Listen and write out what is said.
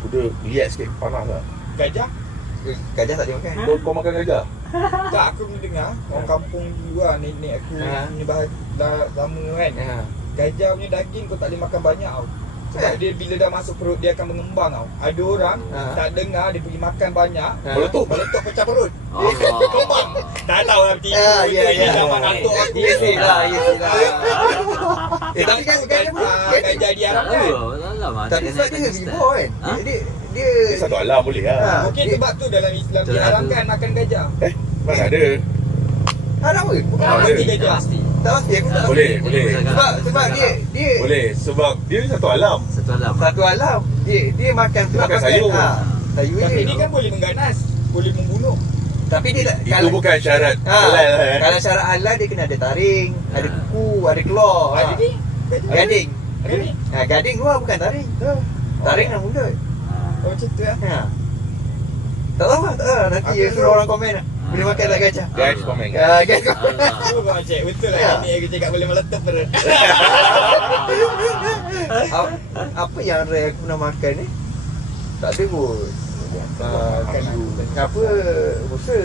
Kuda liat sikit, panas tak? Gajah? Gajah tak dimakan. Kau makan gajah? Tak, aku mendengar orang kampung dulu lah, nenek aku punya dah lama kan. Gajah punya daging kau tak boleh makan banyak tau. Sebab dia bila dah masuk perut dia akan mengembang tau. Ada orang tak dengar dia pergi makan banyak, meletup pecah perut. Kembang. Tak tahu lah tipu. Ya. Zaman atuk aku. Ya tapi kan gajah dia Tak kan. tahu. tapi sebab dia herbivore kan. Dia Satu alam boleh lah. Mungkin sebab tu dalam Islam diharamkan makan gajah. Mana ada? haram ke? Bukan Ada. pasti gajah. Tak pasti aku tak Boleh. sebab dia Boleh, sebab dia satu alam. Satu alam. satu alam. Dia makan tu Makan sayur. Sayur Tapi je. ni kan boleh mengganas, boleh membunuh. Tapi dia tak Itu bukan syarat halal lah. Kalau syarat halal dia kena ada taring, ada kuku, ada claw. Ada ni? Gading. Ada ni? Gading luar bukan taring. Taring dan mulut. Oh macam tu lah. Tak tahu lah, tak tahu lah. Nanti suruh orang komen lah. Boleh makan tak gajah? Guys, komen. Guys, Cuba kau check, betul lah ni aku cakap boleh meletup perut. apa yang rare aku pernah makan ni? Tak ada pun. Kayu. Apa? Rusa.